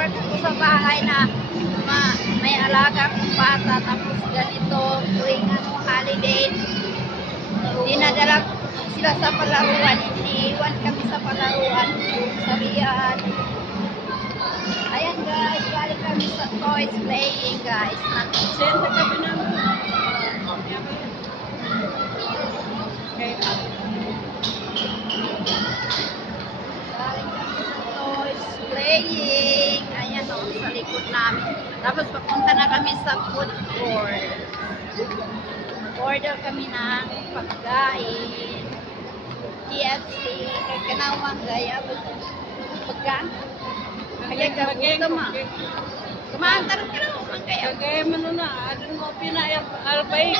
nag-work ako sa bahay na may alaga akong bata, tapos ganito, tuwing holiday, dinadala sila sa palaruan, iniiwan kami sa palaruan, sa Riyadh. Ayan guys, galing kami sa toys playing guys. Senta kami naman. Okay. Galing kami sa toys playing. Ayan o, sa likod namin. Tapos papunta na kami sa food court. Order kami ng pagkain. KFC, kanawang gaya. Pagkaan? Kaya ka gusto mo. Kumantar ka naman kaya. Kagaya mo na, ano mo pinayap albay.